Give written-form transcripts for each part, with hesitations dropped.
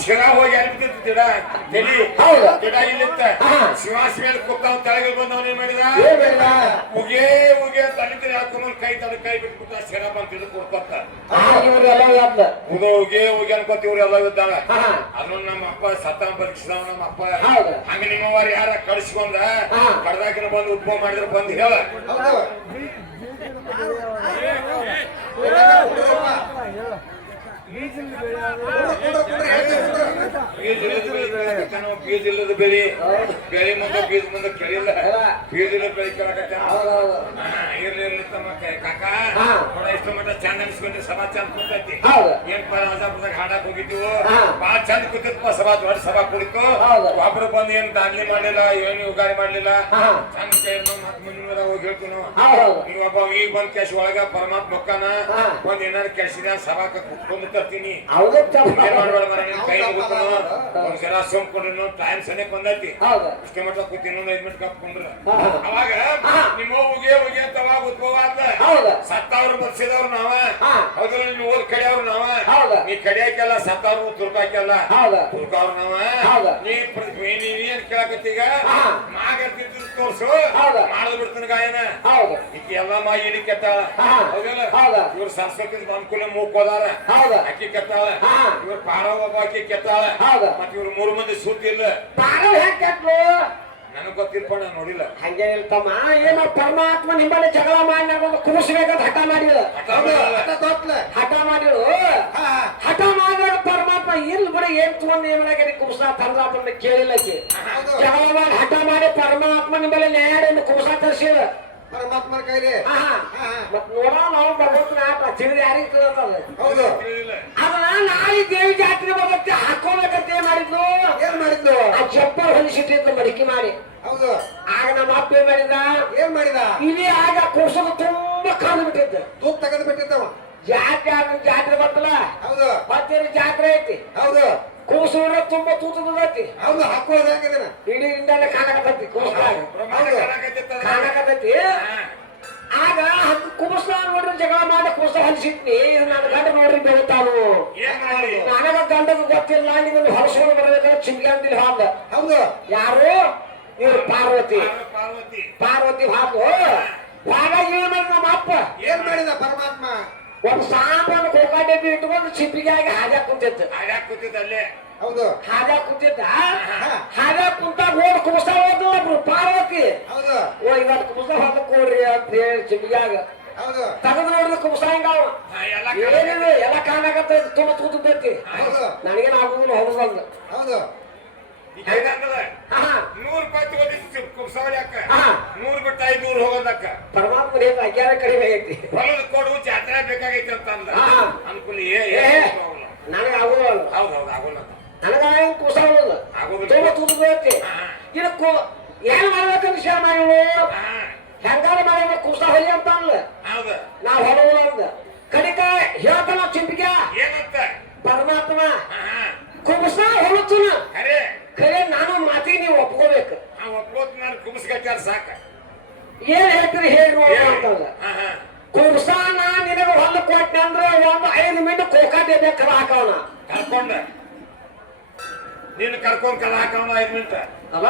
ಶಿರ ಹೋಗಿ ಅನ್ಬಿಟ್ಟಿತ್ತು ಗಿಡ ತಲಿ ಗಿಡ ಇಲ್ಲಿತ್ತ ಶಿವಾಸ ಮೇಲೆ ಕುತ್ತವ್ ತಳಗೆ ಬಂದವನೇ ಮಾಡಿದ ಉಗೆ ಉಗೆ ತಲೆ ಹಾಕೊಂಡು ಕೈ ತಡ ಕೈ ಬಿಟ್ಬಿಟ್ಟ ಶಿರ ಬಂತ ಇದು ಕೊಡ್ಕೊತ ಉಗೆ ಉಗೆ ಅನ್ಕೋತ ಇವ್ರು ಎಲ್ಲ ಇದ್ದಾಳ ಅದನ್ನ ನಮ್ಮ ಅಪ್ಪ ಸತ್ತ ಪರೀಕ್ಷಿಸವ ನಮ್ಮ ಅಪ್ಪ ಹಂಗ ನಿಮ್ಮವಾರು ಯಾರ ಕಳಿಸ್ಕೊಂಡ ಕಡ್ದಾಕಿನ ಬಂದು ಉಪ ಮಾಡಿದ್ರೆ ಬಂದು ಹೇಳ ಬೀಜ ಇಲ್ಲದ ಬೆಳಿ ಬೆಳಿ ಮುಂದೆ ಬೀಜ ಮುಂದೆ ಕೆಳಿಲ್ಲ ಬೀಜ ಇಲ್ಲ ಬೆಳಿ ಇರ್ಲಿ ಇರ್ಲಿ ತಮ್ಮ ಕಾಕ ನೋಡ ಇಷ್ಟ ಮಟ್ಟ ಚಂದ ಅನ್ಸ್ಕೊಂಡ್ರೆ ಸಭಾ ಚಂದ ಕೂತೈತಿ ಏನ್ಪ ರಾಜಾಪುರದಾಗ ಹಾಡಕ್ ಹೋಗಿದ್ದೀವು ಬಾಳ ಚಂದ ಕೂತಿರ್ಪ ಸಭಾ ದೊಡ್ಡ ಸಭಾ ಕುಡಿತು ಒಬ್ರು ಬಂದು ಏನ್ ದಾಂಡ್ಲಿ ಮಾಡ್ಲಿಲ್ಲ ಏನು ಉಗಾರಿ ಮಾಡ್ಲಿಲ್ಲ ಚಂದ ಮತ್ ಮುಂದಿನ ಹೋಗಿ ಹೇಳ್ತೀವಿ ನಾವು ನೀವೊಬ್ಬ ಈಗ ಬಂದ್ ಕೆಲ್ಸ ಒಳಗ ಪರಮಾತ್ಮ ಮಕ್ಕನ ಒಂದ್ ಏನಾರು ಕೆಲ್ಸಿದ ಸಭಾಕ ಕುತ್ಕೊಂಡು ತರ್ತೀನಿ ಮಾಡ್ಬೇಡ ಮರ ಕೈ ಒಂದ್ಸಲ ಸೋಮ್ಕೊಂಡ್ರು ಟೈಮ್ ಸನೆ ಬಂದೈತಿ ಇಷ್ಟ ಮಟ್ಟ ಕೂತೀನಿ 5 ಮಿನಿಟ್ ಕಪ್ಕೊಂಡ್ರ ಅವಾಗ ನಿಮ್ಮ ಉಗೆ ಉಗೆ ಅಂತ ಅವಾಗ ಉದ್ಭವ ಆದ ಸತ್ತವ್ರು ಬಗ್ಸಿದವ್ರು ನಾವ ಹೌದ್ರ ನಿಮ್ ಓದ್ ಕಡಿಯವ್ರು ನಾವ ನೀ ಕಡಿಯಾಕೆಲ್ಲ ಸತ್ತವ್ರು ತುರ್ಕಾಕೆಲ್ಲ ತುರ್ಕವ್ರು ನಾವ ನೀ ಏನ್ ಕೇಳಕತ್ತೀಗ ಮಾಗರ್ತಿದ್ದು ತೋರ್ಸು ಮಾಡದ್ ಬಿಡ್ತಾನ ಗಾಯನ ಈಕಿ ಎಲ್ಲ ಮಾ ಇಡಿ ಕೆತ್ತಾಳ ಹೌದಲ್ಲ ಇವ್ರು ಸಂಸ್ಕೃತಿ ಅನುಕೂಲ ಮೂಕೋದಾರ ಅಕ್ಕಿ ಕೆತ್ತಾಳ ಇವ್ರು ಪಾರವ ಒಬ್ಬ ಅಕ್ಕಿ ಕೆತ್ತಾಳ ಮತ್ ಇವ್ರು 3 ಮಂದಿ ಸುದ್ದಿಲ್ಲ ಪಾರವ ಹೆಂಗ್ ಕೆಟ್ಲು ನನಗ್ ಗೊತ್ತಿಲ್ಪ ನಾನು ನೋಡಿಲ್ಲ ಹಂಗೇನಿಲ್ಲ ತಮ್ಮ ಏನೋ ಪರಮಾತ್ಮ ನಿಮ್ಮಲ್ಲಿ ಜಗಳ ಮಾಡಿ ನಮ್ಗೊಂದು ಕೂರಿಸ್ಬೇಕಂತ ಹಠ ಮಾಡಿದ ಹಠ ಮಾಡಿರು ಹಠ ಮಾಡಿದ ಪರಮಾತ್ಮ ಇಲ್ಲಿ ಬಿಡ ಏನ್ ತಗೊಂಡು ಏನಾಗಿ ಕುರ್ಸ ತಂದ್ರಾಪನ್ನ ಕೇಳಿಲ್ಲಕ್ಕೆ ಜಗಳ ಮಾಡಿ ಹಠ ಮಾಡಿ ಪರಮಾತ್ಮ ನಿಮ್ಮಲ್ಲಿ ನ್ಯಾಯ ಕುರ್ಸ ತರಿಸಿದ ಪರಮಾತ್ಮನ ಕೈಲಿ ಮತ್ ನೋಡ ನಾವು ಬರ್ಬೇಕು ಆಟ ತಿಳಿದ ಯಾರಿಗೆ ಕೇಳ್ತದ ಹೌದು ಅದನ್ನ ನಾಳೆ ದೇವಿ ಜಾತ್ರೆ ಬರುತ್ತೆ ಹಾಕೋಬೇಕಂತ ಏನ್ ಮಾಡಿದ್ನು ಆ ಚಪ್ಪಲ್ ಹೊಲಿಸಿಟ್ಟಿದ್ದು ಮಡಿಕೆ ಮಾಡಿ ಹೌದು ಆಗ ನಮ್ಮ ಅಪ್ಪ ಏನ್ ಮಾಡಿದ ಇಲ್ಲಿ ಆಗ ಕುರ್ಸದ ತುಂಬಾ ಕಾಲು ಬಿಟ್ಟಿದ್ದ ತೂತ್ ತೆಗೆದು ಬಿಟ್ಟಿದ್ದವ ಜಾತ್ರೆ ಬರ್ತಲ್ಲ ಹೌದು ಮತ್ತೇನು ಜಾತ್ರೆ ಐತಿ ಹೌದು ಕೂಸೂರ ತುಂಬಾ ತೂತದೈತಿ ಹೌದು ಹಾಕೋದು ಹೆಂಗಿದನ ಇಡೀ ಹಿಂದೆಲ್ಲ ಕಾಣಕತ್ತೈತಿ ಕಾಣಕತ್ತೈತಿ ಆಗ ಕುಬಸ ನೋಡ್ರಿ ಜಗಳ ಮಾಡಿ ಕುಬಸ ಹೊಲಿಸಿಟ್ನಿ ಇದು ನನ್ನ ಗಂಡ ನೋಡ್ರಿ ಬೆಳಿತಾನು ನನಗ ಗಂಡಗ ಗೊತ್ತಿಲ್ಲ ಇದನ್ನು ಹೊಲಸ್ಕೊಂಡು ಬರ್ಬೇಕಾದ್ರೆ ಚಿಂಗಿ ಅಂದಿಲ್ಲ ಹಾದ ಹೌದು ಯಾರು ಇವ್ರು ಪಾರ್ವತಿ ಹಾಕು ಆಗ ಏನ್ ಮಾಡಿದ ನಮ್ಮ ಅಪ್ಪ ಏನ್ ಮಾಡಿದ ಪರಮಾತ್ಮ ಒಂದು ಸಾಂಬಾನು ಕೋಕಾಡೆ ಇಟ್ಕೊಂಡು ಚಿಪ್ಪಿಗಾಗಿ ಹಾಜಾಕ್ ಕೂತಿದ್ದಲ್ಲೇ ಹೌದು ಹಾಜಾಕ್ ಕುಂತಿದ್ದ ಹಾಜಾಕ್ ಕುಂತಾಗ ಹೋದ್ ಕುಬಸ ಹೋದ್ರು ಒಬ್ರು ಪಾರ್ವತಿ ಹೌದು ಓ ಇವತ್ತು ಕುಬಸ ಹೊಲ ಕೊಡ್ರಿ ಅಂತ ಹೇಳಿ ಚಿಪ್ಪಿಗಾಗ ಹೌದು ತಗದ್ ನೋಡಿದ ಕುಬಸ ಹಿಂಗಾವ ಏನಿದೆ ಎಲ್ಲ ಕಾಣಕತ್ತ ತುಂಬ ತೂತೈತಿ ನನಗೇನು ಆಗುದಿಲ್ಲ ಹೊರಬಂದು ಹೌದು 100 ರೂಪಾಯಿ ತಗೋದಿತ್ತು ಕುಬ್ಸವಳಿ ಅಕ್ಕ 100 ಬಿಟ್ಟು 500 ಹೋಗೋದಕ್ಕ ಪರಮಾತ್ಮ ಏನ್ ಅಗ್ಯಾರ ಕಡಿಮೆ ಐತಿ ಹೊಲದ ಕೊಡು ಜಾತ್ರೆ ಬೇಕಾಗೈತಿ ಅಂತ ಅಂದ ಅನುಕೂಲ ನನಗೆ ಆಗೋಲ್ಲ ಹೌದೌದು ಆಗೋಲ್ಲ ನನಗ ಕುಸ ಆಗೋದಿಲ್ಲ ತುಂಬ ತೂತೈತಿ ಇದಕ್ಕೂ ಏನ್ ಮಾಡ್ಬೇಕಂತ ವಿಷಯ ನಾವು ಹೆಂಗಾರ ಮಾಡಿದ್ರೆ ಕುಸ ಹೊಲಿ ಅಂತ ಅನ್ಲ ನಾವ್ ಹೊಲವಲ್ಲ ಅಂದ ಕಡಿಕ ಹೇಳ್ತಾನ ಚಿಂಪಿಗೆ ಏನಂತ ಪರಮಾತ್ಮ ಕುಬಸ ಹೊಲುತ್ತನ ಖರೆ ನಾನು ಮಾತಿಗೆ ನೀವು ಒಪ್ಕೋಬೇಕು ಒಪ್ಕೋತ ನಾನು ಕುಬಸ್ಗಟ್ಟಾರ ಸಾಕ ಏನ್ ಹೇಳ್ತೀರಿ ಹೇಳಿ ನೋಡ್ತಲ್ಲ ಕುಬಸ ನಾ ನಿನಗೆ ಹೊಲ ಕೊಟ್ಟೆ ಅಂದ್ರೆ ಒಂದು 5 ಮಿನಿಟ್ ಕೋಕಾಟೆ ಬೇಕಾದ ಹಾಕವನ ಕರ್ಕೊಂಡ ನೀನು ಕರ್ಕೊಂಡ್ ಕಲ ಹಾಕವನ 5 ಮಿನಿಟ್ ಅಲ್ಲ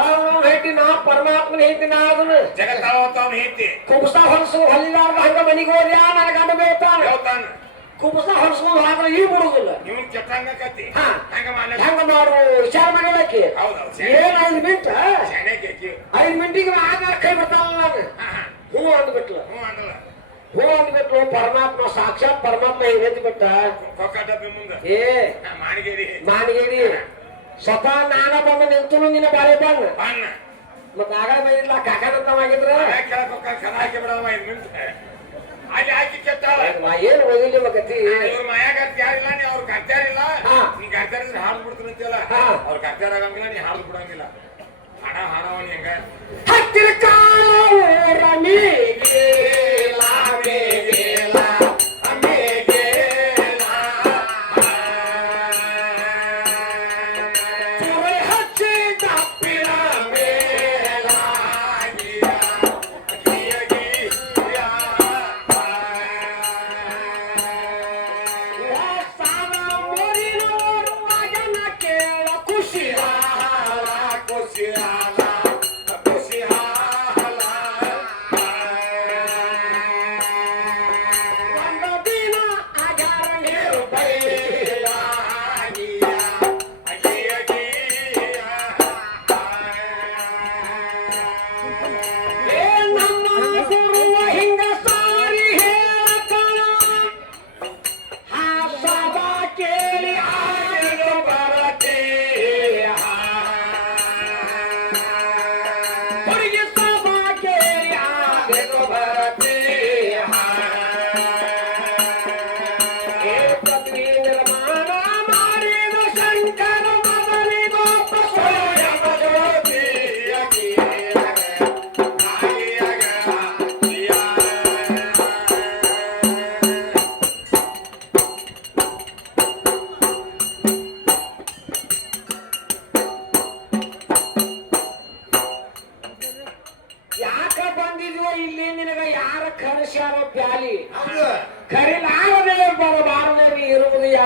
ಹೇಳ್ತಿ ನಾ ಪರಮಾತ್ಮನ ಹೇಳ್ತಿ ನಾ ಅದನ್ನ ಜಗತ್ತಾವತ್ತವನ ಹೇಳ್ತಿ ಕುಬಸ ಹೊಲಸು ಹೊಲಿಲಾರ್ದ ಹಂಗ ಮನಿಗೆ ಹೋದ್ಯಾ ನನ್ನ ಗಂಡ ಬೇತಾನ ಕುಬಸ ಹೊಲಸ್ಕೊಂಡು ಹೋದ್ರೆ ಈ ಬಿಡುದಿಲ್ಲ ನೀವು ಕೆಟ್ಟಂಗಕತ್ತಿ ಹೆಂಗ ಮಾಡು ವಿಚಾರ ಮಾಡಿಲ್ಲಕ್ಕೆ ಏನ್ 5 ಮಿನಿಟ್ 5 ಮಿನಿಟಿಗೆ ಆಗ ಕೈ ಬರ್ತಾನಲ್ಲ ನಾನು ಹೂ ಅಂದ್ಬಿಟ್ಲು ಪರಮಾತ್ಮ ಸಾಕ್ಷಾತ್ ಪರಮಾತ್ಮ ಏನ್ ಬಿಟ್ಟ ಏ ಮಾನಿಗೇರಿ ಸ್ವತಃ ನಾನ ಬಂದ ನಿಂತು ನಿನ್ನ ಬಾಳೆ ಬಣ್ಣ ಮತ್ತ ಆಗ ಬಂದಿಲ್ಲ ಕಾಕನಂತವಾಗಿದ್ರ ಅಲ್ಲಿ ಹಾಕಿ ಕೆಟ್ಟಾಳ ಏನ್ ಓದಿಲ್ಲ ಮಗತಿ ಇವ್ರ ಮಯಾಗತ್ತಿ ಯಾರಿಲ್ಲ ನೀ ಅವ್ರ ಕರ್ತಾರಿಲ್ಲ ನೀ ಕರ್ತಾರಿದ್ರೆ ಹಾಡು ಬಿಡ್ತೀನಿ ಅಂತೀಯಲ್ಲ ಅವ್ರ ಕರ್ತಾರ ಆಗಂಗಿಲ್ಲ ನೀ ಹಾಡು ಬಿಡಂಗಿಲ್ಲ ಹಾಡವನಿ ಹೆಂಗ ಹತ್ತಿರ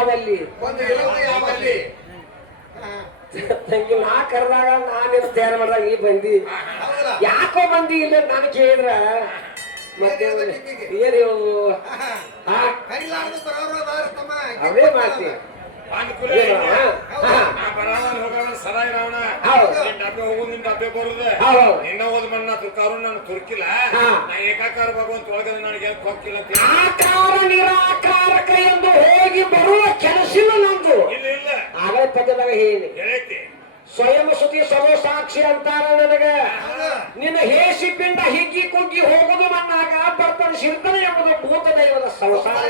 ಯಾವಲ್ಲಿ ಒಂದು ಇರೋದು ಯಾವಲ್ಲಿ ತಂಗಿ ನಾ ಕರೆದಾಗ ನಾನೇನು ತಯಾರು ಮಾಡಿದಾಗ ನೀ ಬಂದಿ ಹೌದಲ್ಲ ಯಾಕೋ ಬಂದಿ ಇಲ್ಲ ನಾನು ಕೇಳಿದ್ರ ಮತ್ತೆ ಏನ್ ಹೇಳುದು ಕೈಲಾರ್ದು ಬರೋರು ಅದಾರ ತಮ್ಮ ಅವೇ ಮಾಡ್ತಿ ಅನುಕೂಲ ನಾ ಬರಾವನ್ ಹೋಗವನ್ ಸದಾ ಇರವನ ನಿನ್ ಡಬ್ಬೆ ಹೋಗು ನಿನ್ ಡಬ್ಬೆ ಬರುದ ನಿನ್ನ ಹೋದ್ ಮಣ್ಣ ತುರ್ಕಾರು ನಾನು ತುರ್ಕಿಲ್ಲ ನಾ ಏಕಾಕಾರ ಭಗವಂತ ಒಳಗಡೆ ನನಗೆ ಹೋಗಿಲ್ಲ ಆಕಾರ ನಿರಾಕಾರಕ ಎಂದು ಹೋಗಿ ಬರುವ ಕೆಲಸಿಲ್ಲ ನಂದು ಇಲ್ಲ ಇಲ್ಲ ಆಗಲೇ ಪದ್ಯದಾಗ ಹೇಳಿ ಹೇಳೈತಿ ಸ್ವಯಂ ಶ್ರುತಿ ಸರ್ವ ಸಾಕ್ಷಿ ಅಂತಾರ ನನಗ ನಿನ್ನ ಹೇಸಿ ಪಿಂಡ ಹಿಗ್ಗಿ ಕುಗ್ಗಿ ಹೋಗುದು ಮಣ್ಣಾಗ ಬರ್ತಾನೆ ಶಿರ್ತನೆ ಎಂಬುದು ಭೂತ ದೈವದ ಸಂಸಾರ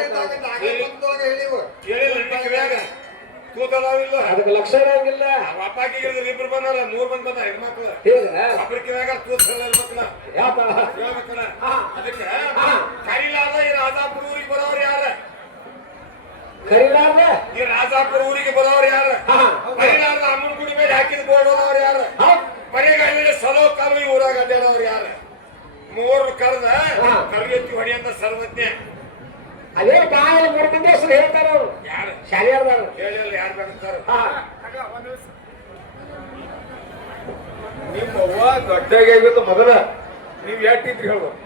ಹೇಳಿವು ಕೇಳಿಲ್ಲ ನಿನ್ನ ಕಿವ್ಯಾಗ ತೂತದಾವಿಲ್ಲ ಅದಕ್ಕೆ ಲಕ್ಷ ಇರಂಗಿಲ್ಲ ಅಪ್ಪಾಕಿ ಇಬ್ರು ಬಂದಾರ 3 ಮಂದಿ ಬಂದ ಹೆಣ್ಮಕ್ಳು ಹೇಳ ಒಬ್ರ ಕಿವ್ಯಾಗ ತೂತ ಇರ್ಬೇಕಲ್ಲ ಯಾಪ ಹೇಳ್ಬೇಕಲ್ಲ ಅದಕ್ಕೆ ಕರಿಲಾದ ಈ ರಾಜಾಪುರ ಊರಿಗೆ ಬರೋರು ಯಾರ ಕರಿಲಾರ್ದ ಈ ರಾಜಾಪುರ ಊರಿಗೆ ಬರೋರು ಯಾರ ಕರಿಲಾರ್ದ ಅಮ್ಮನ ಗುಡಿ ಮೇಲೆ ಹಾಕಿದ ಬೋರ್ಡ್ ಹೋದವ್ರು ಯಾರ ಮನೆಗಳಲ್ಲಿ ಸಲೋ ಕಾಲು ಈ ಊರಾಗ ಅಡ್ಡಾಡೋರು ಯಾರ ಮೂವರು ಕರೆದ ಕರಿಯತ್ತಿ ಹೊಡಿಯಂತ ಸರ್ವಜ್ಞ ಅದೇ ಬಾಯಲ್ಲಿ 3 ಮಂದಿ ಹೆಸರು ಹೇಳ್ತಾರ ಅವ್ರು ಯಾರು ಶಾಲೆಯರ್ದಾರ ಹೇಳಿಲ್ಲ ಯಾರು ಬೇಕಂತಾರ ನಿಮ್ಮ ಅವ್ವ ದೊಡ್ಡಾಗಿತ್ತು ಮೊದಲ ನೀವ್ ಎಷ್ಟಿದ್ರಿ ಹೇಳ್ಬೋದು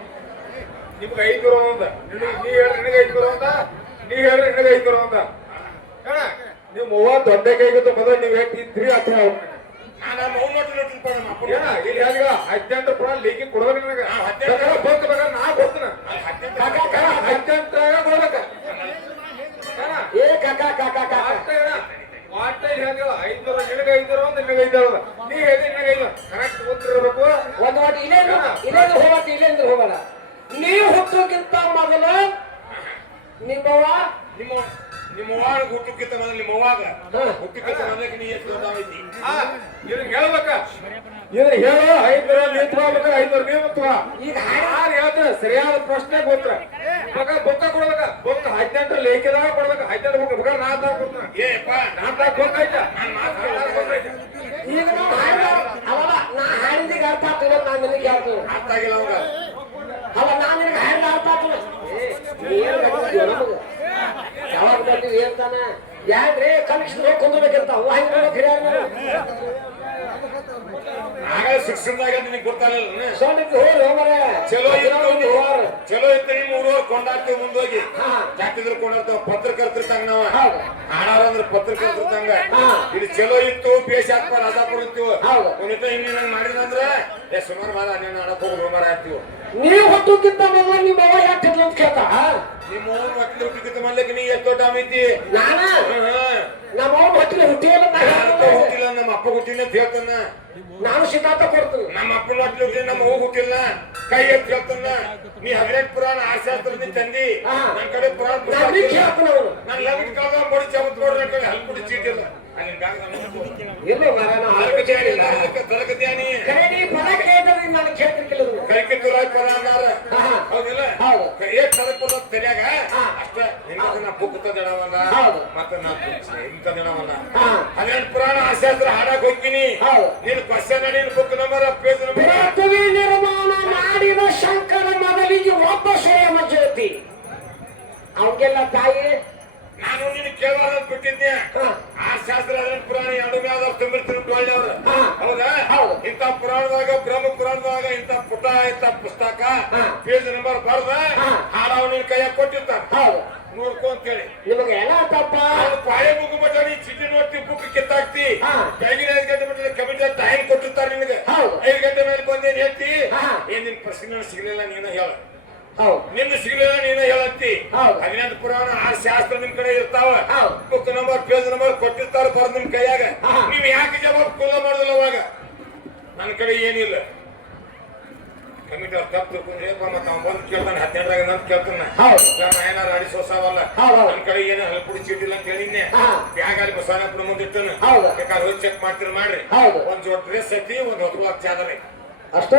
ನಿಮ್ಗೆ 5 ಬರೋ ಅಂತ ನೀ ಹೇಳ್ರಿ ನಿನಗೆ 5 ಬರೋ ಅಂತ ನೀ ಹೇಳ್ರಿ ನಿನಗೆ 5 ಬರೋ ಅಂತ ಹೇಳ ನಿಮ್ಮ ಅವ್ವ ದೊಡ್ಡಾಗಿತ್ತು ಮೊದಲ ನೀವ್ ಎಷ್ಟಿದ್ರಿ ಅಂತ ಹೇಳ್ಬೇಕು ನಾನು ಮೌನೋಟ್ ನೋಟಿಲ್ಪ ನಮ್ಮ ಅಪ್ಪ ಏನ ಇಲ್ಲಿ ಹೇಗ 18 ಪುರ ಲೀಕಿ ಕೊಡೋದು ನನಗೆ ಬಂಕ್ ಬೇಕಾದ್ರೆ ನಾ ಕೊಡ್ತೀನಿ 18 ಕೊಡ್ಬೇಕ ಏ ಕಾಕ ಕಾಕ ಕಾಕ ಮಾಟ ಹೇಗ 5 ನಿನಗೆ 5 ಅಂತ ನಿನಗೆ 5 ನೀ ಹೇಳಿ ನಿನಗೆ 5 ಕರೆಕ್ಟ್ ಓದ್ತಿರ್ಬೇಕು ಒಂದು ವಾಟಿ ಇಲ್ಲೇಂದ್ರ ಹೋಗತ್ತೆ ಇಲ್ಲೇಂದ್ರ ಹೋಗಲ್ಲ ನೀವು ಹುಟ್ಟೋಕ್ಕಿಂತ ಮೊದಲು ನಿಮ್ಮವ್ವ ನಿಮ್ಮ ಅವ್ವಾಗ ಹುಟ್ಟಕ್ಕಿಂತ ಮೊದಲು ನಿಮ್ಮ ಅವ್ವಾಗ ಹುಟ್ಟಕ್ಕಿಂತ ಮೊದಲಕ್ಕೆ ನೀ ಎಷ್ಟು ದೊಡ್ಡವೈತಿ ಇದನ್ನ ಹೇಳ್ಬೇಕ ಇದನ್ನ ಹೇಳೋ 5 ನಿಂತ್ಕೋಬೇಕ 5 ನಿಂತ್ಕೋ ಈಗ ಯಾರು ಹೇಳ್ತಾರೆ ಸರಿಯಾದ ಪ್ರಶ್ನೆ ಗೊತ್ತ ಬೊಕ್ಕ ಕೊಡ್ಬೇಕ ಬೊಕ್ಕ 18 ಲೇಖಿದಾಗ ಕೊಡ್ಬೇಕ 18 ಬೊಕ್ಕ ಬೇಕಾದ್ರೆ ನಾ ತಾ ಕೊಡ್ತೀನಿ ಏಪ್ಪ ನಾ ತಾ ಗೊತ್ತಾಯ್ತ ನಾನು ಮಾತಾಡ್ತಾ ಈಗ ನಾವು ಅವಲ್ಲ ನಾ ಹಾಡಿದಾಗ ಅರ್ಥ ಆಗ್ತದೆ ನಾನು ನಿನಗೆ ಹೇಳ್ತೀನಿ ಅರ್ಥ ಆಗಿಲ್ಲ ಅವಾಗ ಅಲ್ಲ ನಾನು ನಿನಗೆ ಹಾಡಿದ ಅರ್ಥ ಆಗ್ತದೆ ಏನ್ ಗೊತ್ತಿದ್ಯೋ ನಮಗೆ ಯಾವಾಗ ಬರ್ತೀವಿ ಹೇಳ್ತಾನ ಯಾಕ್ರಿ ಕಮಿಷನ್ ಹೋಗಿ ಕುಂದ್ರಬೇಕಂತ ಅವ ಆಗಲೇ ಶಿಕ್ಷಣದಾಗ ನಿನಗೆ ಗೊತ್ತಾಗಲ್ಲ ಸೋನಕ್ಕೆ ಹೋರಿ ಹೋಮರ ಚಲೋ ಇತ್ತು ಚಲೋ ಇತ್ತು ನಿಮ್ಮ ಊರವ್ರು ಕೊಂಡಾಡ್ತೀವಿ ಮುಂದೋಗಿ ಜಾತಿದ್ರು ಕೊಂಡಾಡ್ತಾವ ಪತ್ರಕರ್ತಿರ್ತಾಂಗ ನಾವ ಹಾಡಾರ ಅಂದ್ರೆ ಪತ್ರಕರ್ತಿರ್ತಾಂಗ ಇದು ಚಲೋ ಇತ್ತು ಬೇಷ್ ಹಾಕ್ಪ ರಾಜಾಪುರ ಅಂತೀವ ಒಂದಿಟ ಹಿಂಗ ಮಾಡಿದಂದ್ರ ಸುಮಾರು ಮಾಡ ನೀನು ಆಡಕ್ ಹೋಗಿ ಹೋಮರ ಆಗ್ತೀವಿ ನೀವು ಹುಟ್ಟೋಕ್ಕಿಂತ ಮೊದಲು ನಿಮ್ಮ ಅವ್ವ ಯಾಕಿದ್ಲು ಅಂತ ಕೇಳ್ತಾ ನಿಮ್ಮ ಊರು ಹೊಟ್ಟೆ ಹುಟ್ಟಿಕಿತ ಮಲ್ಲಕ್ಕೆ ನೀ ಎಷ್ಟು ದೊಡ್ಡ ಆಮೈತಿ ನಾನ ನಮ್ಮ ಅವ್ವ ಹೊಟ್ಟಿಗೆ ಹುಟ್ಟಿಲ್ಲ ಹುಟ್ಟಿಲ್ಲ ನಮ್ಮ ಅಪ್ಪ ಹುಟ್ಟಿಲ್ಲ ಅಂತ ಹೇಳ್ತಾನ ನಾನು ಸಿದ್ಧಾಂತ ಕೊಡ್ತೀನಿ ನಮ್ಮ ಅಪ್ಪನ ಹೊಟ್ಟೆ ಹುಟ್ಟಿಲ್ಲ ನಮ್ಮ ಹೋಗಿ ಹುಟ್ಟಿಲ್ಲ ಕೈ ಎತ್ತಿ ಹೇಳ್ತಾನ ನೀ 18 ಪುರಾಣ ಆಶಾಸ್ತ್ರ ತಂದಿ ನನ್ನ ಕಡೆ ಪುರಾಣ ನಾನು ಲಗ್ನ ಕಾಲದ ಬಡಿ ಚಮತ್ ನೋಡ್ರಿ ಕಡೆ ಹಲ್ಪುಡಿ ಚೀಟಿಲ್ಲ ಅಲ್ಲಿ ಇಲ್ಲ ತರಗತಿಯಾನಿ ನಾನು ಕೇಳ್ತಿರ್ಕಿಲ್ಲ ಕೈಕೆ ತುರಾಯ್ ಪರ ಅನ್ನಾರ ಹೌದಿಲ್ಲ ಏ ತರಪದ ತೆರ್ಯಾಗ ಅಷ್ಟ ನಿನ್ನ ಬುಕ್ ತದಡವಲ್ಲ ಮತ್ತೆ ನಾ ಇಂತ ದಿನವಲ್ಲ 18 ಪುರಾಣ ಆಶಾಸ್ತ್ರ ಹಾಡಕ್ ಹೋಗ್ತೀನಿ ನೀನು ಕ್ವಶನ್ ನೀನು ಬುಕ್ ನಂಬರ್ ಪೇಜ್ ನಂಬರ್ ಪೃಥ್ವಿ ನಿರ್ಮಾಣ ಮಾಡಿದ ಶಂಕರ ಮೊದಲಿಗೆ ಒಬ್ಬ ಸ್ವಯಂ ಜ್ಯೋತಿ ಅವಗೆಲ್ಲ ತಾಯಿ ನಾನು ನಿನ್ನ ಕೇಳೋದ್ ಬಿಟ್ಟಿದ್ದೆ ಆ ಶಾಸ್ತ್ರ ಪುರಾಣ 2 ಯಾವ್ದಾರು ತುಂಬಿರ್ತೀನಿ ಒಳ್ಳೆಯವ್ರು ಹೌದಾ ಇಂಥ ಪುರಾಣದಾಗ ಬ್ರಹ್ಮ ಪುರಾಣದಾಗ ಇಂಥ ಪುಟ ಇಂಥ ಪುಸ್ತಕ ಪೇಜ್ ನಂಬರ್ ಬರ್ದ ಹಾಡವ ನಿನ್ ಕೈಯಾಗ ಕೊಟ್ಟಿರ್ತಾರ ನೋಡ್ಕೊ ಅಂತೇಳಿ ನಿಮಗೆ ಎಲ್ಲ ತಪ್ಪ ಪಾಳೆ ಮುಗು ಮಟ್ಟ ನೀ ಚಿಟ್ಟಿ ನೋಡ್ತಿ ಬುಕ್ ಕಿತ್ತಾಕ್ತಿ ಬೆಳಗಿನ 5 ಗಂಟೆ ಮಟ್ಟ ಕಮಿಟಿ ಟೈಮ್ ಕೊಟ್ಟಿರ್ತಾರ ನಿನಗೆ 5 ಗಂಟೆ ಮೇಲೆ ಬಂದೇನ್ ಹೇಳ್ತಿ ಏನ್ ನಿನ್ ಪ್ರಶ್ನೆ ಸಿಗ್ಲಿಲ್ಲ ನೀನು ಹೇಳ ನಿನ್ನ ಸಿಗ್ಲಿಲ್ಲ ನೀನ ಹೇಳತ್ತಿ 18 ಪುರಾಣ 6 ಶಾಸ್ತ್ರ ನಿಮ್ ಕಡೆ ಇರ್ತಾವ ಬುಕ್ ನಂಬರ್ ಪೇಜ್ ನಂಬರ್ ಕೊಟ್ಟಿರ್ತಾರ ಬರ್ದ ನಿಮ್ ಕೈಯಾಗ ನೀವ್ ಯಾಕೆ ಜವಾಬ್ ಕುಲ್ಲ ಮಾಡುದಿಲ್ಲ ಅವಾಗ ನನ್ನ ಕಡೆ ಏನಿಲ್ಲ ಕಮಿಟಿ ಅವ್ರು ತಪ್ಪು ತಿಳ್ಕೊಂಡ್ರಿಪ್ಪ ಮತ್ತ ಅವ್ ಬಂದು ಕೇಳ್ತಾನೆ 12 ಅಂತ ಕೇಳ್ತಾನ ಏನಾರ ಅಡಿ ಸೋಸಾವಲ್ಲ ನನ್ ಕಡೆ ಏನ ಹಲ್ಪುಡಿ ಚೀಟಿಲ್ಲ ಅಂತ ಹೇಳಿದ್ನೆ ಬ್ಯಾಗ್ ಅಲ್ಲಿ ಬಸವನಪ್ಪನ ಮುಂದಿಟ್ಟನ ಬೇಕಾದ್ರೆ ಹೋಗಿ ಚೆಕ್ ಮಾಡ್ತೀರಿ ಮಾಡ್ರಿ ಒಂದ್ ಜೋಡ್ ಡ್ರೆಸ್ ಐತಿ ಒಂದ್ ಹೊತ್ಕೊಳಕ್ ಚಾದರ್ ಐತಿ ಅಷ್ಟ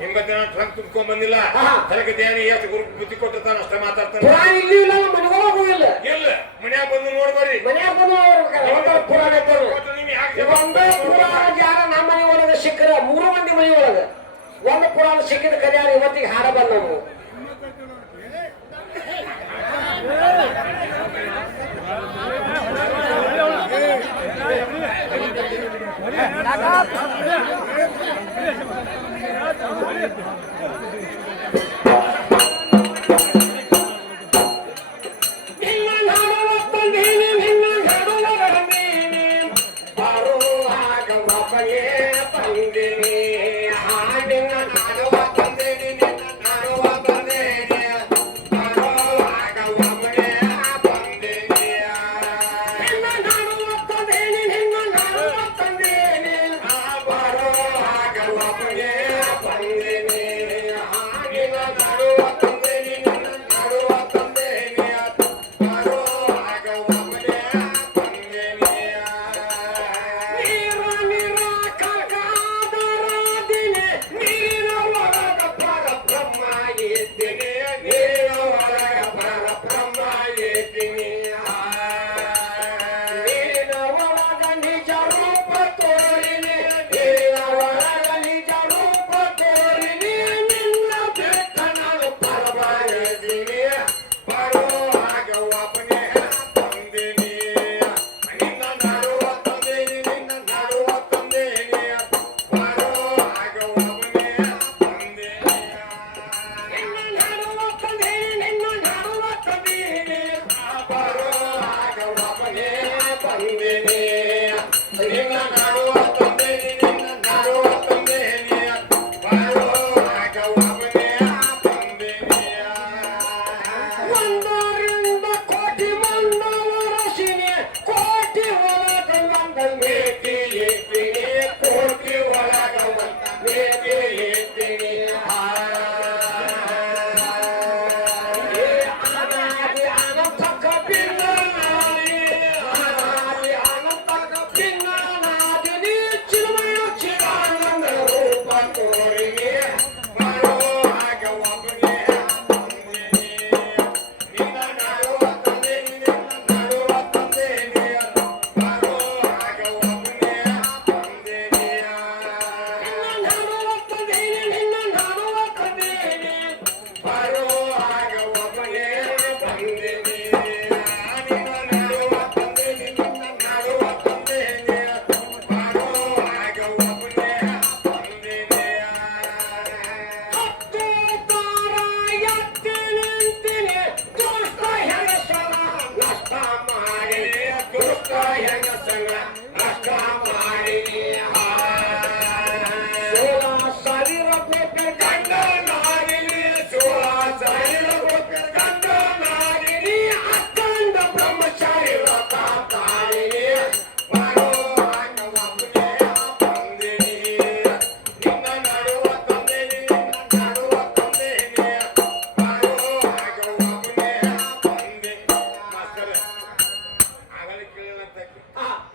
ನಿಂಬತ್ತ ಟ್ರಂಕ್ ತುಂಬ್ಕೊಂಡ್ ಬಂದಿಲ್ಲ ತರಗತಿ ಎಷ್ಟು ಗುರುಪ್ ಬುದ್ಧಿ ಕೊಟ್ಟಿರ್ತಾನ ಅಷ್ಟ ಮಾತಾಡ್ತಾನೆ ಇಲ್ಲ ಇಲ್ಲ ಮನ್ಯಾಗ ಬಂದು ನೋಡ್ಬಾರಿ ಮನ್ಯಾಗ ಬಂದು ಪುರಾಣ ಪುರಾಣ ಜಾಗ ನಮ್ಮ ಮನೆ ಒಳಗ ಸಿಕ್ಕರ 3 ಮಂದಿ ಮನೆ ಒಳಗ ಒಂದು ಪುರಾಣ ಸಿಕ್ಕಿದ ಕಲ್ಯಾಣ ಇವತ್ತಿಗೆ ಹಾಡ ಬಂದವು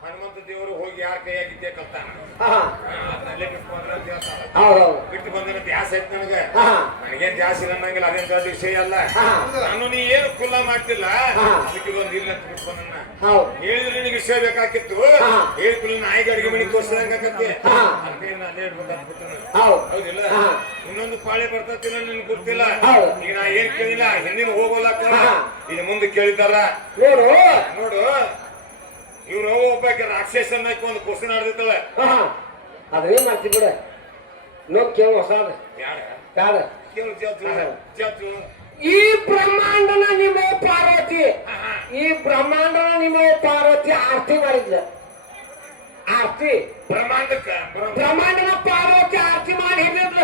ಹನುಮಂತ ದೇವರು ಹೋಗಿ ಯಾರ ಕೈಯಾಗಿದ್ದೆ ಕಲ್ತಾನ ಅಲ್ಲೇ ಬಿಟ್ಟು ಬಂದ್ರ ಅಂತ ಹೇಳ್ತಾರ. ಹೌದೌದು ಬಿಟ್ಟು ಬಂದ್ರೆ ದ್ಯಾಸ ಐತ್ ನನಗೆ ಹಾ ನನಗೇನ್ ದ್ಯಾಸ ಇಲ್ಲ ಅನ್ನಂಗಿಲ್ಲ, ಅದೇನ್ ದೊಡ್ಡ ವಿಷಯ ಅಲ್ಲ. ನಾನು ನೀ ಏನು ಕುಲ್ಲ ಮಾಡ್ತಿಲ್ಲ ಅದಕ್ಕೆ ಒಂದು ಇಲ್ಲ ಅಂತ ಬಿಟ್ಟು ಬಂದನ್ನ ಹೌದು ಹೇಳಿದ್ರೆ ನಿನಗೆ ವಿಷಯ ಬೇಕಾಗಿತ್ತು. ಹೇಳಿ ಕುಲ್ಲ ನಾಯಿಗೆ ಅಡಿಗೆ ಮನೆ ತೋರ್ಸಂಗಾಕತ್ತೆ ಅಲ್ಲೇ ಅಲ್ಲೇ ಇಡ್ಬೇಕಾಗ್ಬಿಟ್ಟು ಹೌದು ಹೌದಿಲ್ಲ. ಇನ್ನೊಂದು ಪಾಳೆ ಬರ್ತತಿಲ್ಲ ನಿನ್ಗೆ ಗೊತ್ತಿಲ್ಲ. ಹೌದು. ಈಗ ನಾ ಏನ್ ಕೇಳಿಲ್ಲ ಹಿಂದಿನ ಹೋಗೋಲಾಕ ಇನ್ನು ಮುಂದೆ ಕೇಳಿದಾರ ನೋಡು ನೋಡು. ಇವ್ರು ಒಬ್ಬಾಕಿ ರಾಕ್ಷಸನ್ನ ಒಂದು ಕ್ವಶನ್ ಆಡ್ದಿತ್ತಲ್ಲ, ಅದೇನ್ ಮಾಡ್ತಿ ಬಿಡ ನೋಡ್ ಕೇಳು ಹೊಸಾದ ಯಾರ ಯಾರ ಕೇಳು ಜಾತು ಈ ಬ್ರಹ್ಮಾಂಡನ ನಿಮ್ಮ ಪಾರ್ವತಿ ಈ ಬ್ರಹ್ಮಾಂಡನ ನಿಮ್ಮ ಪಾರ್ವತಿ ಆರತಿ ಮಾಡಿದ್ಲ. ಆರತಿ ಬ್ರಹ್ಮಾಂಡಕ್ಕ ಬ್ರಹ್ಮಾಂಡನ ಪಾರ್ವತಿ ಆರತಿ ಮಾಡಿ ಹಿಡಿದ್ಲ.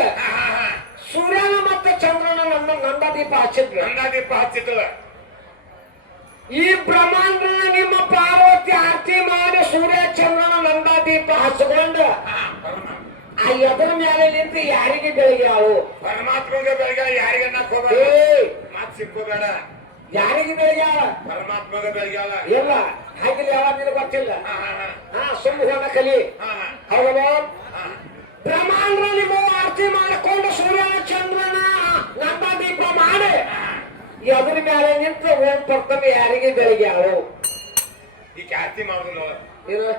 ಸೂರ್ಯನ ಮತ್ತು ಚಂದ್ರನ ನಮ್ಮ ನಂದಾದೀಪ ಹಚ್ಚಿದ್ಲ. ನಂದಾದೀಪ ಹಚ್ಚಿತ್ತಲ್ಲ. ಈ ಬ್ರಹ್ಮಾಂಡನ ನಿಮ್ಮ ಪಾರ್ವತಿ ಆರತಿ ಮಾಡಿ ಸೂರ್ಯ ಚಂದ್ರನ ನಂದಾದೀಪ ಹಚ್ಕೊಂಡು ಆ ಎದರ ಮೇಲೆ ನಿಂತು ಯಾರಿಗೆ ಬೆಳಗ್ಯಾಳು? ಪರಮಾತ್ಮಗೆ ಬೆಳಗ್ಯಾಳ. ಯಾರಿಗೆ ಹೋಗಬೇಡ, ಮಾತು ಸಿಕ್ಕೋಬೇಡ. ಯಾರಿಗೆ ಬೆಳಗ್ಯಾಳ? ಪರಮಾತ್ಮಗೆ ಬೆಳಗ್ಯಾಳ. ಇಲ್ಲ ಹಾಗಿಲ್ಲ, ಯಾವ ನಿನಗೆ ಗೊತ್ತಿಲ್ಲ. ಸುಮ್ಮ ಹೋದ ಕಲಿ. ಹೌದಲ್ಲ, ಬ್ರಹ್ಮಾಂಡ ನಿಮ್ಮ ಆರತಿ ಮಾಡಿಕೊಂಡು ಸೂರ್ಯನ ಚಂದ್ರನ ನಂದಾದೀಪ ಮಾಡಿ ಎದುರ ಮೇಲೆ ನಿಂತು ಓಂ ಪರ್ತಮಿ ಯಾರಿಗೆ ಬೆಳಗ್ಯಾಳು? ಈಗ ಆರತಿ ಮಾಡುದಿಲ್ಲ. ಏನು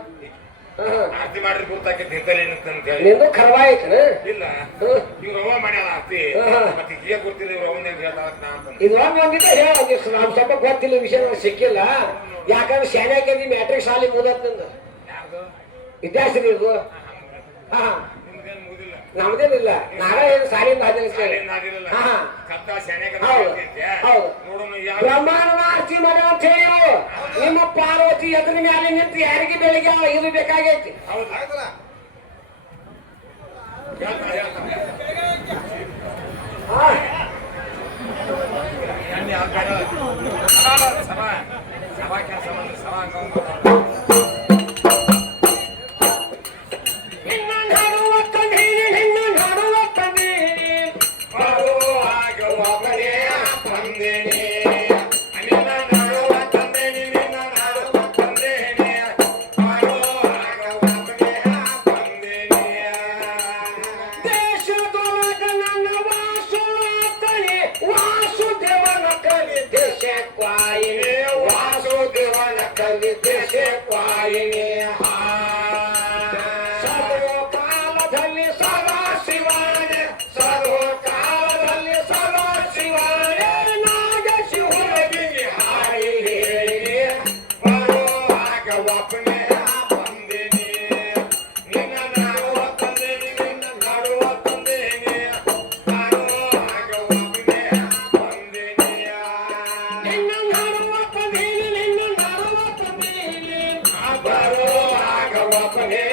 ಆರತಿ ಮಾಡಿದ್ರೆ ಗೊತ್ತಾಕೈತಿ ಅಂತ ಹೇಳಿ ನಿಂದು ಖರ್ವಾಯ್ತು. ಇಲ್ಲ ಇವ್ರು ಅವ ಮಾಡ್ಯಾಳ ಆರತಿ. ಮತ್ತೆ ಈಗ ಗೊತ್ತಿಲ್ಲ ಇವ್ರು ಅವನ ಹೇಳ್ತಾಳ ಅಂತ. ಇದು ಒಂದಿದ್ದ ಹೇಳ ನಮ್ ಸ್ವಲ್ಪ ಗೊತ್ತಿಲ್ಲ ವಿಷಯ ಸಿಕ್ಕಿಲ್ಲ. ಯಾಕಂದ್ರೆ ಶಾನ್ಯಾಕೆ ಮ್ಯಾಟ್ರಿಕ್ ಶಾಲೆ ಮುದತ್ ನಿಂದ ಇತಿಹಾಸ ಇದು ಹಾ ನಿಮ್ದೇನ್ ಮುಗಿದಿಲ್ಲ ನಮ್ದೇನಿಲ್ಲ ನಾಗ ಏನು ಸಾಲಿಂದ ಹಾದಿಲ್ಲ ಶಾಲೆಯಿಂದ ಆಗಿರಲ್ಲ ಹಾ ಕತ್ತ ಶನೆಗೆ ಹೌದು ಹೌದು ನೋಡೋಣ ಯಾವ ಬ್ರಹ್ಮಾಂಡ ಆರ್ತಿ ಮನೆ ಅಂತ ಹೇಳಿ ಇವು. ನಿಮ್ಮ ಪಾರ್ವತಿ ಎದುರು ಮ್ಯಾಲೆ ನಿಂತು ಯಾರಿಗೆ ಬೆಳಿಗ್ಗೆ ಇದು ಬೇಕಾಗೈತಿ ಹೌದು ಆಯ್ತಲ್ಲ ಹಾ ಎಣ್ಣೆ ಹಾಕ್ಬೇಡ. ಸಭಾ ಸಭಾ ಕೆಲಸ ಮಾಡಿ ಸಭಾ ಹಂಗ ನಿನ್ನ ನಡುವ ತಂದೀನಿ ನಿನ್ನ ನಡುವ ತಂದೀನಿ ದೇಶದೊಳಗ ನನ್ನ ವಾಸುತನಿ ವಾಸುದೇವನ ಕಲಿ ದೇಶ ಕ್ವಾಯಿನಿ ವಾಸುದೇವನ ಕಲಿ ದೇಶ ಕ್ವಾಯಿನಿ ಸರ್ವಕಾಲದಲ್ಲಿ ಸದಾ ಶಿವಾನೆ ಸರ್ವಕಾಲದಲ್ಲಿ ಸದಾ ಶಿವಾನೆ ನಾಗ ಶಿವನಿಗೆ ಹಾಡಿ ಹೇಳಿ ಬರುವಾಗ ಒಬ್ಬನೇ ಬಂದೇನೆ ನಿನ್ನ ನಡುವ ತಂದೇನೆ ನಿನ್ನ ನಡುವ ತಂದೇನೆ ಬರುವಾಗ ಒಬ್ಬನೇ ಬಂದೇನೆ ನಿನ್ನ ನಡುವ ತಂದೇನೆ ನಿನ್ನ ನಡುವ ತಂದೇನೆ ಬರುವಾಗ ಒಬ್ಬನೇ